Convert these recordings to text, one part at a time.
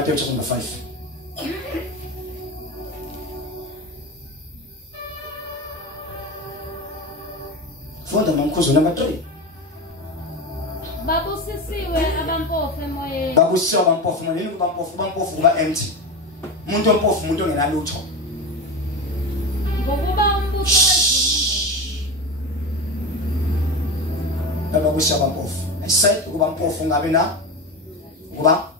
Matthew chapter number 5. Funda mamkhuzo number 3. Babusisiwe abampofu emoyeni. Babusisiwe abampofu emoyeni. Yini bampofu kuba empty. Umuntu ompofu umuntu ongenalutho. Ngokuba umbuso babusisiwe abampofu. I said ukuba mpofu ngabe na kuba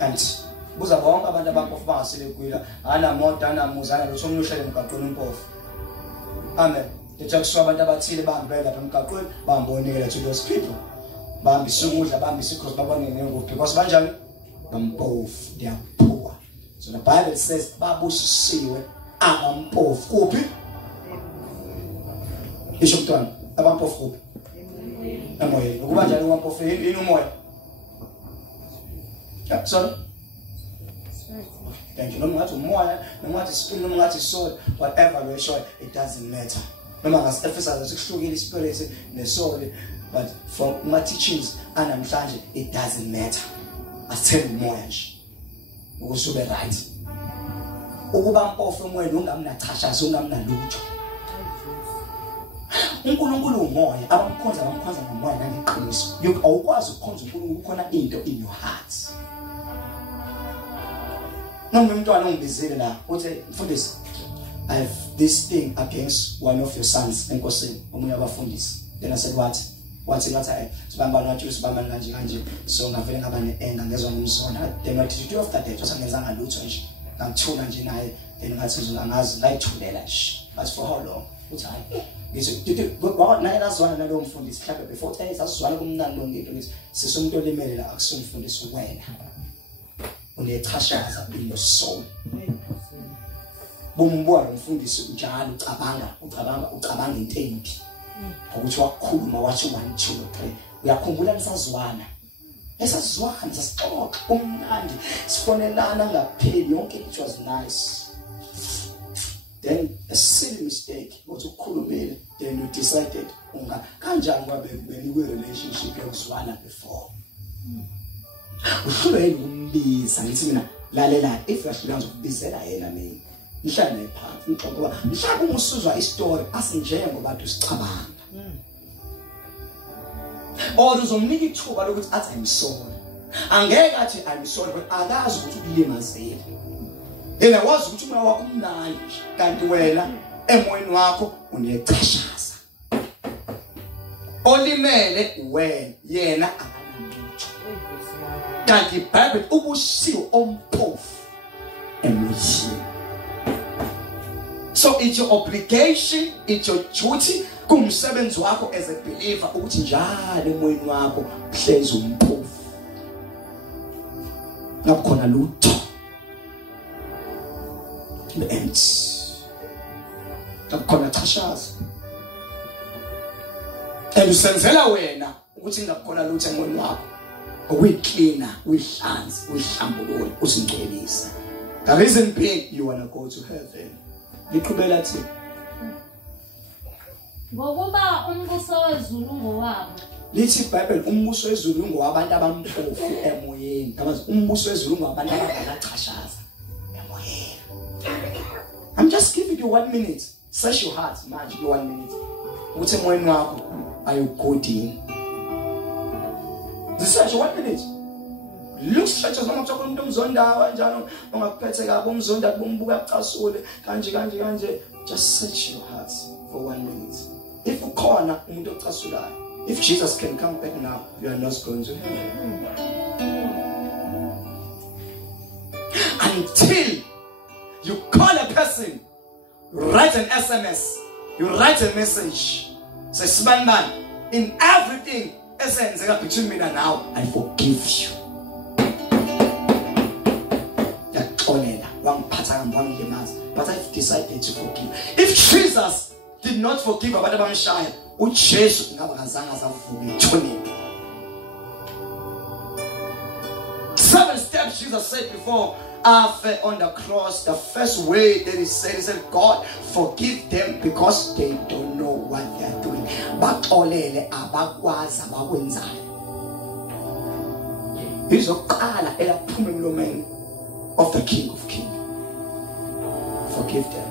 empty. Buza bonke abantu abampofu bangasele kwila anamoto anamuzana lutho umnyoshele emgaqweni umpofu. Amen. Ngijakuswa abantu abathile bahambela lapha emgaqweni bambonela to those people. Bahambisa ukudla bahambisa ikhosi babangene ngoku because banjani bampofu, they are poor. So the Bible says babusisiwe abampofu kuphi? Isho mntwana abampofu kuphi? Emoyeni. Ukuba njani abampofu yini umoya? Yeah, sorry. Thank you. No matter umoya, no matter spirit, no matter soul, whatever we show, it doesn't matter. No matter as Ephesus the spirit the soul, but from my teachings and I'm trying, it doesn't matter. I tell you more. We should be right. Ukuba mpofu emoyeni ungamnathasha ungamnalutho. uNkulunkulu umoya, abamkhonza ngomoya nangeqiniso. Awukwazi ukukhonza uNkulunkulu kukhona into in your heart. Noma umntwana ongibizile la uthi mfundisi I have this thing against one of your sons enkosini omunye abafundisi. Then I said wathi sibamba nathi sibamba kanje so ngavele ngaba neanger ngezwe ngimsona. Then wathi to after that wasangenzanga lutho nje ngithula nje naye then ngathi angazi layithulela nje but for how long uthi hayi ngithi naye lazwana nalo mfundisi mhlawumbe before sasizwana kumnandi lo ngento ngithi sisumuntu olimele la akusumfundisi wena unechashaza in your soul. Bombuwa umfundisi njalo ucabanga into embi. Ukuthi wakhuluma wathi 1 2 3 uyakhumbula nisazwana. Esazwana sasixoxa umnandi sifonelana ngapheli yonke it was nice. Then a silly mistake was ukukhulumela then you decided kanjani kwabe benikwe relationship yokuzwana before. Uhlele umbiza ngithi mina lalela if uyahlukanza ukubizela yena mina ngihlala naye phansi ngixoxa mhlawumbe umusuzwa istory asinjengo bantu sicabanga or uzomnika ithuba lokuthi athi I'm sorry angeke athi I'm sorry but akazi ukuthi ulimazile yena wazi ukuthi umoya wakho umnandi kanti wena emoyeni wakho unechashaza olimele wena yena kanti Bible ubusiwe ompofu emoyeni. So it's your obligation, it's your duty kumsebenzi wakho as a believer ukuthi njalo emoyeni wakho uhlezi umphofu. Ngakhona lutho. Empty. Ngakhona chashaza. Usenzela wena ukuthi ngakhona lutho emoyeni wakho. Uyiklina, uyihlanze, uyihlambulule, usingcwelise. The reason being you want to go to heaven. Liqhubela thi ngokuba umbuso wezulu ngowabo. Lithi iBhayibheli umbuso wezulu ngowabantu abampofu emoyeni. Kabazi umbuso wezulu ngowabantu abangachashaza emoyeni. I'm just giving you 1 minute. Search your heart, manje 1 minute. Uthi emoyeni wakho ayugodini. Search 1 minute. Look straight as noma kuthokho umuntu umzonda kanjalo ongakuphethe kabi umzonda bombuka ucasule kanje just search your heart for 1 minute. If ukhona umuntu ocasulayo, if Jesus can come back now, you are not going to heaven. Until you call a person, write an SMS, you write a message, say Sibani, in everything esenzeka between me and now, I forgive you. But I've decided to forgive. If Jesus did not forgive about Abamshaya, uJesu ngabakazanga savuka ithoneni. 7 steps Jesus said before after on the cross. The first way that he said, God, forgive them because they don't know what they are doing. Baxolele abakwazi abakwenzayo. izoqala eyaphuma emlomeni of the King of Kings. Forgive them.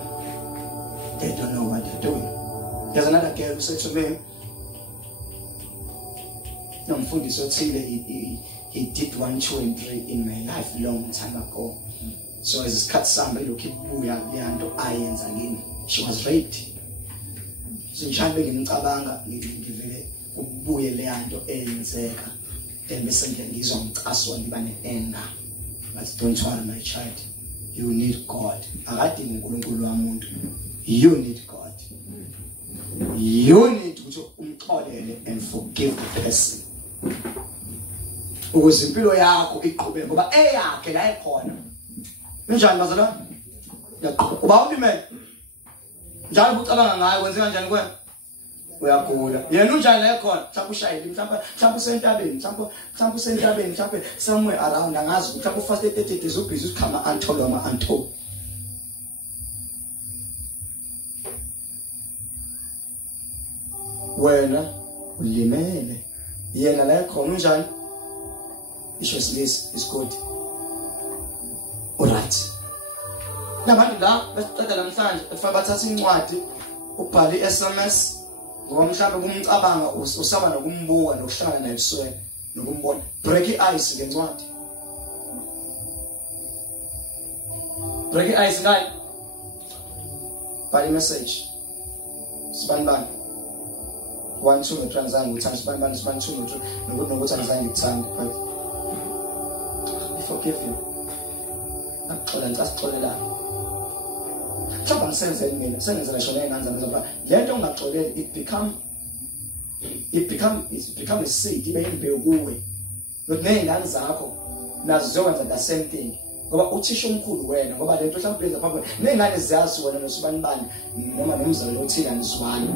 They don't know what they're doing. There's another girl who said to me, he did 1, 2, and 3 in my life long time ago. So as cut somebody look at irons again. She was raped. So then but don't worry, my child. You need God. You need God. You need to and forgive the person. Ukuze impilo yakho iqhubeke ngoba eyakhe la ekhona. Unjani bazalwane? Uba ulimele. Njalo ucabanga ngayo wenza kanjani kwena? Uyagula. Yena unjani la ekhona? Mhlawumbe ushayile, mhlawumbe usentabeni, mhlawumbe usentabeni, mhlawumbe somewhere around angazi, mhlawumbe ufast 30 days ubhizi ukhama antolo ama anto. Wena ulimele. Yena la ekhona unjani? Isho this is good. Alright. Nabantu la besiqeda namhlanje befaka bathatha incwadi ubhale SMS ngoba mhlawumbe kumcabanga usaba nokumbuka nokuhlangana naye ebusweni nokumbona. Break ice ngencwadi. Break ice ngayi. Bhale message. Sibanibani. 1 2 noTranzange uthanda sibanibani 2 nokuthi angizange ngikuthande but forgive you. Axola ngisasixolela. Mhlawumbe ngisenzele mina, sengenzela shona engane ngoba lento ongaxoleli it become a seed ibe imbewu kuwe. Not nezingane zakho nazo ziyokwenza the same thing. Ngoba uthisha omkhulu wena ngoba lento mhlawumbe yenza phakathi nezingane ziyazi wena noSibanibani noma nomzali othina nizwana.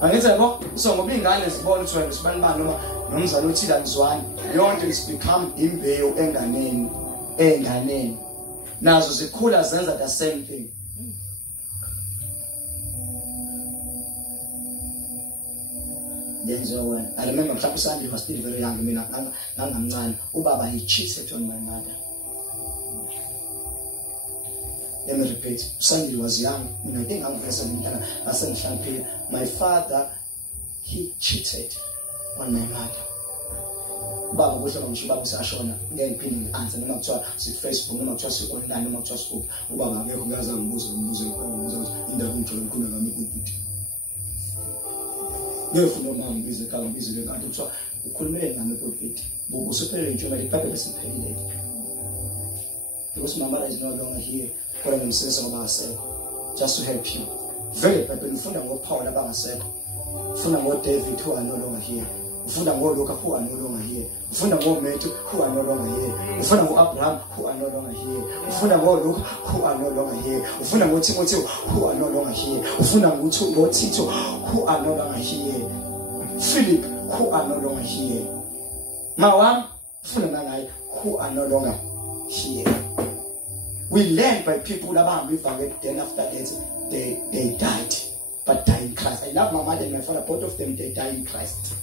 Angithi yabo so ngoba ingane zibona ukuthi wena uSibanibani noma nomzali othila nizwani yonke is become imbewu enganeni nazo zikhula zenza the same thing. Yenzo wena I remember mhlawumbe Sunday was still very young mina ngangamncane ubaba he cheated on my mother. Let me repeat, Sunday was young. I think I'm very my father, he cheated on my mother. Baba kusho ngishibaba usashona ngiyayiphinde ngiansa noma kuthiwa Facebook noma kuthiwa si-online noma kuthiwa si-open ubaba ngeke ngaze ngibuze indaba ngijolo ikhona ngami ukuthi ngefuna mama ngibize ekhaya ngibize le kanti kuthiwa ukhulumele nami ukuthi usuphelele njengoba liphephe besiphelile. Because my mother is no longer here. Kwa ngimsesa ngoba ngasekho just to help you. Very Bible ufunda ngoPaul abangasekho. Ufunda ngoDavid who are no longer here. Ufunda ngoLuka who are no longer here. Ufunda ngoMatthew who are no longer here. Ufunda ngoAbraham who are no longer here. Ufunda ngoLuke who are no longer here. Ufunda ngoTimothy who are no longer here. Ufunda ngoTito who are no longer here. Philip who are no longer here. Mawam ufunda ngaye who are no longer here. We learn by people that we forget. Then after that, they died, but died in Christ. I love my mother and my father. Both of them, they died in Christ.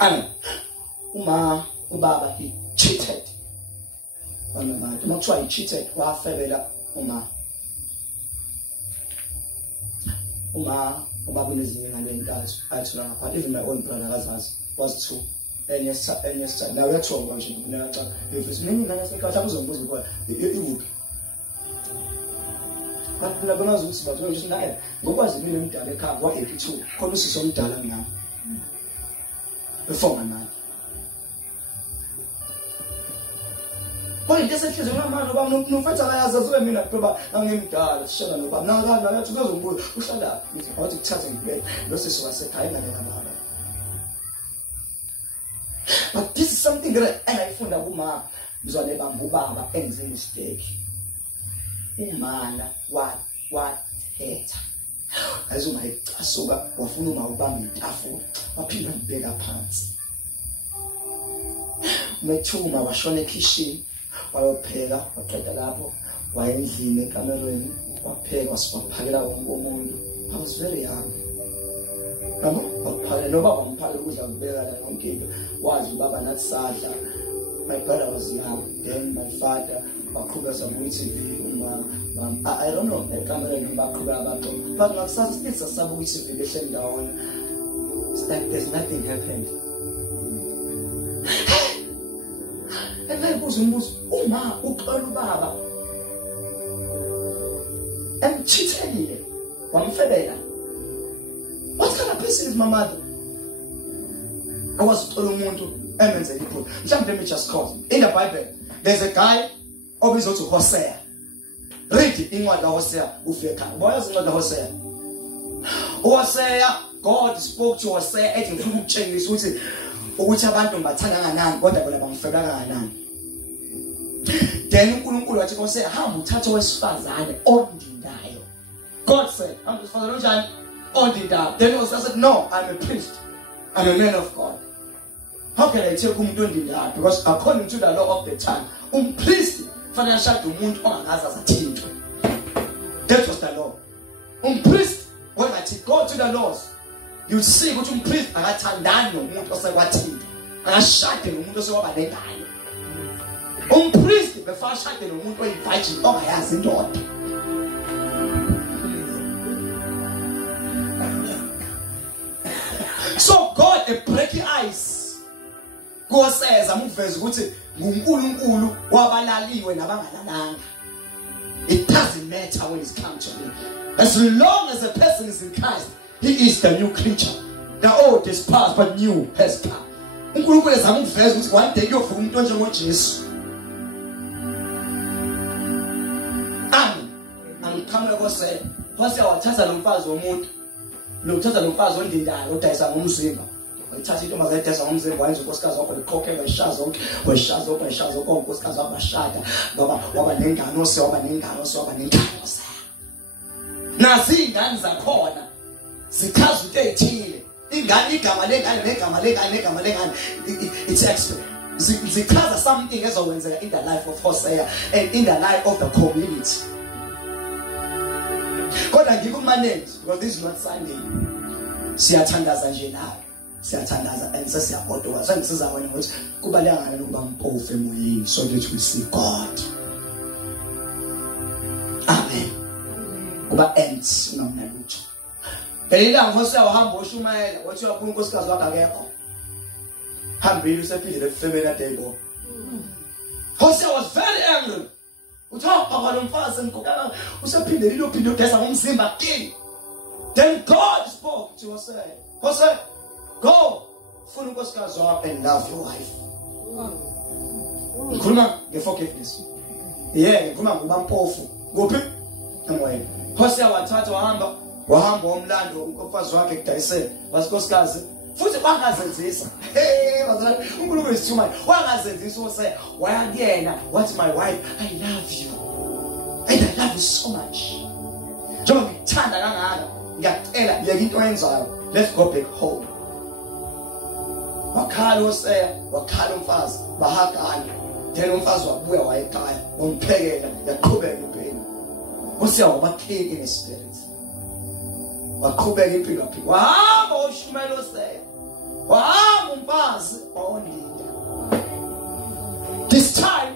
And Ubaba, he cheated on my mother. Not sure he cheated. Ubaba is even my own brother was too. And yes, now we're talking about it. If it's many guys, I was on board. It but I'm going to say, but just now, what was the minimum that I can't walk it to? Call us some dollar now. Before my man. Well, it doesn't feel no man about no fertilizer as well. I mean, I'm in the shut up. Now, I to go to wood. Who shut up? I want to chat in bed. This is what I said. I about. But this is something that I found a woman who's on a bamboo baba ends in mistake. Man, what hate? As you might sober or full of my bamboo taffel, or people bigger pants. My chuma was shone a kitchen, or a pega, or Catalabo, while he make a marine, or peg was for Pagla or woman. I was very young. Or ngiphakela nobaba ngiphakela ukudla ngibeka la yonke into wazi ubaba nathi sadla. My brother was young, then my father baqhubeka sabuyi TV I don't know ekamela nobaqhubeka abantu but ngakusasa sithi sasabuyi TV behleli ndawona. It's like there's nothing happened. Engayibuza umbuzo uma uxola ubaba emchithelile wamfebela. What kind of person is my mother? I was uxola umuntu emenze iphutha. Mhlawumbe let me just cause in the Bible there's a guy obizwa uthi Hosea. Read incwadi kaHosea ufika. Uyazi incwadi kaHosea? Hosea, God spoke to Hosea ethi ngifuna ukutshengisa ukuthi abantu bathanda kangakanani kodwa bona bamfebela kangakanani. Then uNkulunkulu wathi Hosea hamba uthathe owesifazane ondindayo. God said, hamba usifazane onjani? Ondindayo. Then Hosea said, no, I'm a priest. I'm a man of God. How can I take umuntu ondindayo? Because according to the law of the time, priest fanele ashade umuntu ongangazi azathintwe. That was the law. Priest when I go to the laws, you see ukuthi priest akathandani nomuntu osekwathinta. Akashade nomuntu osekwaba nengane. Priest before ashade nomuntu oyivirgin ongayazi indoda. So God is breaking ice. God says amuveza ukuthi nguNkulunkulu wabalaliwe nabangalalanga. It doesn't matter when it's come to me. As long as a person is in Christ, he is the new creature. The old is past, but new has come. uNkulunkulu ezamuveza ukuthi one day uyofika umuntu onjengoJesu. Angikhamela kose. Phose awathatha lo mfazi womuntu. Lokuthatha lo mfazi ondindayo odayisa ngomzimba. Uthatha into mazayidayisa ngomzimba wayenza unkosikazi wakho likhokhe wayishaza zonke, wayishaza konke unkosikazi wakho bashada. Ngoba waba nengane ose waba nengane ose waba nengane ose. Nasi ingane zakhona zichaza into ezithile. Ingane igama lengane it's extra. Zichaza something ezokwenzeka in the life of Hosea and in the life of the community. Kodwa ngikumanage because this is not Sunday. Siyathandaza nje nawe. Siyathandaza and sesiyagodoka. Sengisiza wena ukuthi kubaleka ngani ukuba mpofu emoyeni so that we see God. Amen. Kuba ends unamnalutho. Elila Hosea wahamba ushumayela wathi waphuma unkosikazi wakhe akekho. Hambile usephindile efemeni adebo. Hosea was very angry. Uthapha kwalomfazi ngokana usephindile ilophinde udesa ngomzimba king. Then God spoke to Hosea. Hosea, go funa unkosikazi wakho and love your wife. Ngikhuluma ngeforgiveness. Ngikhuluma ngoba mpofu. Kuphi? Emoyeni. Hosea wathatha wahamba umlando umfazi wakhe kudayisela. Wasikosikazi futhi bangazenzisa. Bazalwane uNkulunkulu isithuma wangazenzisa Hosea wayakuyena wathi my wife I love you and I love you so much. Njengoba ngithanda kangaka ngiyacela ngiyeke into oyenzayo. Let's go back home. Wakhala Hosea wakhala umfazi bahagana. Then umfazi wabuya wayekhaya wamphekela yaqhubeka impilo. Hosea waba king in spirit. Waqhubeka impilo yakhe. Wahamba ushumela Hosea. Wahamba umfazi wawondida. This time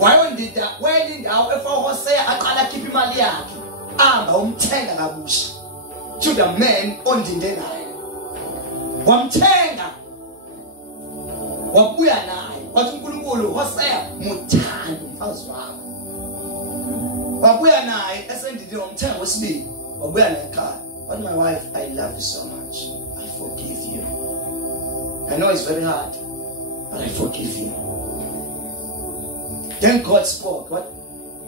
wayondida indawo efa Hosea aqala akhipha imali yakhe. Amba umthenga kabusha. To the man ondinde naye. Wamthenga. Wabuya naye. Wathi uNkulunkulu Hosea muthanda umfazi wakho. Wabuya naye esendide umthenga wesibili. Wabuya naye ekhaya. But my wife, I love you so much. I forgive you. I know it's very hard, but I forgive you. Then God spoke.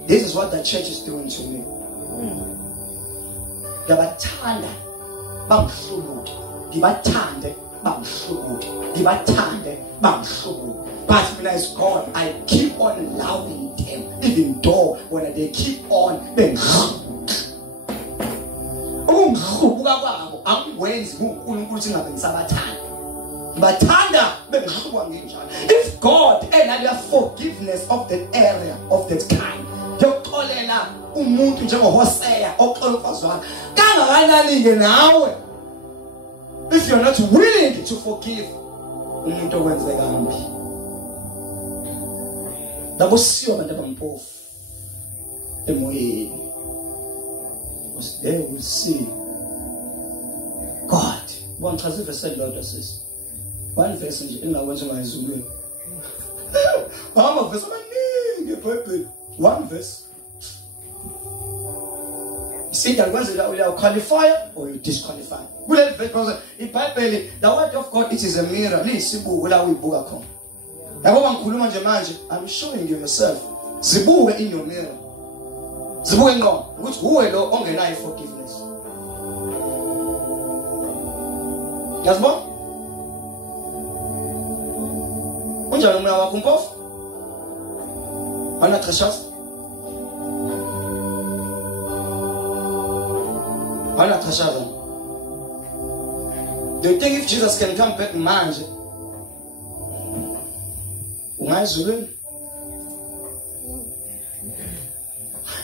This is what the church is doing to me. Ngibathanda bangihlubuke. Ngibathande bangihlubuke. Ngibathande bangihlubuke. But when I God, I keep on loving them, even though when they keep on being ungihlubuka kwabo angikwenzi uNkulunkulu singabe ngisabathanda. Bathanda bengihlubuka nginjalo. If God enale forgiveness of that area of that kind, yokuxolela umuntu njengoHosea oxola umfazi wakhe kangakanani ke nawe If you're not willing to forgive, umuntu owenze kambi. Labo siyo abantu abampofu emoyeni. Because they will see God. One verse said Lord says. One verse nje engawenza ngayizulweni. Ama verse amaningi eBhayibheli. One verse. See that once you qualify or you disqualify. Kule verse because iBhayibheli the word of God it is a mirror. Lisibuko la uyibuka khona. Yabo ngikhuluma nje manje I'm showing you yourself. Zibuke in your mirror. Zibuke ngqo ukuthi uwe lo ongenayo forgiveness. Yazbo? Unjani umna wakho mpofu? Ana trashas? Ana trashas. Do you think if Jesus can come back manje? Ungayizulweni?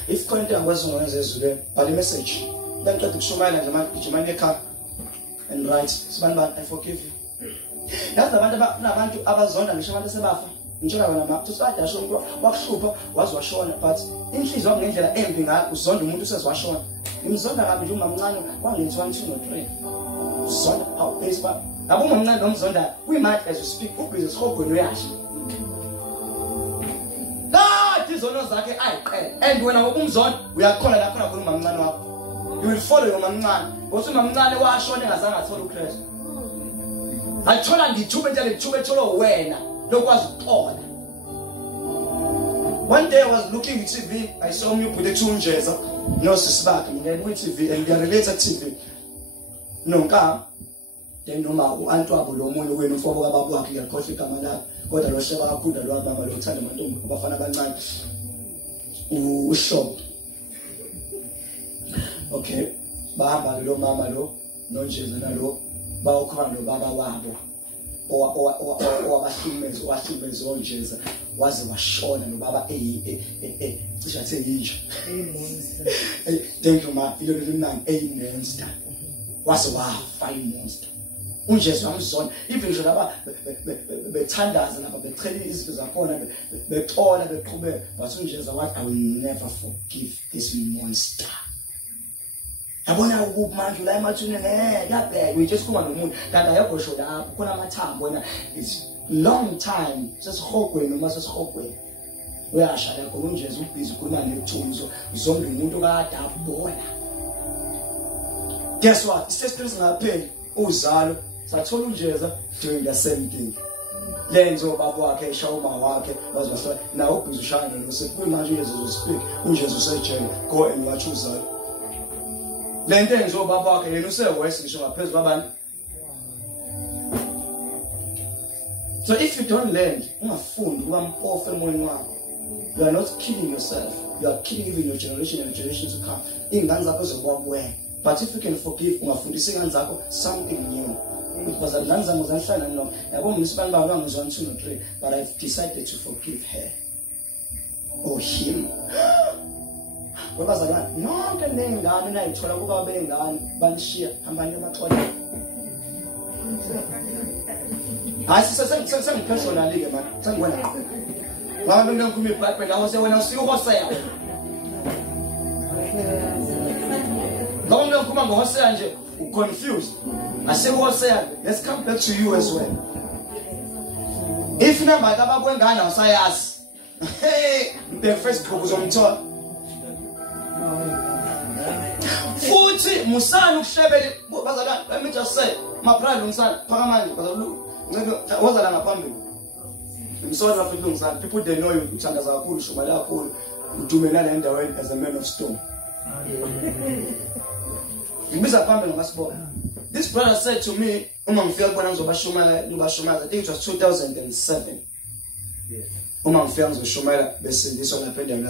If konke angikwazi ukwenza ezulweni, bhala message. Then try to shumayela nje manje ekhaya and write, Sibani, I forgive you. Yazi abantu abazonda ngisho abantu sebafa. Ngitshela wena ma, tusada asho umuntu wakuhlupha wazi washona but inhliziyo yakho ngendlela embi ngakho uzonda umuntu usezwashona. Imzonda kabi nje umamncane kwangenzi 1 2 no 3. Uzonda how base ba. Yabo umamncane nomzonda we might as you speak ubhizi sihogweni uyasho. Izono zakhe ayiqele and wena ngokumzona uyakhona lapho khona umamncane wakho. You will follow your mamncane. Ngoba umamncane washona engazange athola uKristu. Athola ngithuba into lethuba ethola wena lokwazi ukuxola. One day I was looking at TV, I saw me put a tunjeza no sisibaka ngene ku TV and they related TV. Nonka then noma uantu abo lo munye wena umfobo kababa wakhe yakhohle igama lakhe kodwa lo sheba kakhulu lo baba lo uthanda amantombi abafana abancane. Ushop. Okay, bahamba lo mama lo noNjeza nalo bawukhona lo baba wabo owahlukumeza oNjeza waze washona no baba cishe athe yinja. Thank you ma ilo limnani monster waze wafa monster uNjeza wamzona even nje laba bethandaza lapha bechela izinto zakhona bexola beqhubeka but uNjeza wathi I will never forgive this monster. Yabona ukumanje la emathuneni ngiyabheka uyitshesikhuma nomuntu kanti ayekho sho lapho khona amathambo wena it's long time sesihogweni noma sesihogweni uyasha la ngoba uNjeza ubhizi ukhuluma nebuthunzo zonke umuntu kade abona. Guess what? Sisters ngapheli uzalo sathola uNjeza doing the same thing. Lenzo baba wakhe eshawuma wakhe wazwahla na ubhizi ushaya noSipho manje uzospeak uNjeza usejele go and watch uzalo. Lento enzo baba wakhe yena usewest ngisho ngaphezulu kwabantu. So if you don't learn ungafundi kuba mpofu emoyeni wakho, you are not killing yourself, you are killing even your generation and generations to come. Ingane zakho zokuba kuwena. But if you can forgive ungafundisa ingane zakho something new. Because ingane zami zanhlala nalo yabo mnisibani baba ngizwa 2 no 3 but I've decided to forgive her or him. Ngoba zalwana nonke lengane nayithola kuba bengane banishiya hambani emaxola. Hayi personally ke man sengwena. Ngabe ngikhuluma iBhayibheli lawo sewena usikuhoseya. Ngabe ngikhuluma ngohoseya nje confused. Asekuhoseya let's come back to you as well. If number kabakwengane usayazi. Hey, the first book uzomthola. Futhi musana ukushebele bazalwana let me just say my brother musana phaka manje bazalwana wazala ngaphambili imsona bafika musana people they know you uthandaza kakhulu shumala kakhulu udumela la endaweni as a man of stone. Ngibiza phambili ngasibona. This brother said to me uma ngifika kubona ngizobashumela I think it was 2007. Uma ngifika ngizoshumayela besindiswa lapha endaweni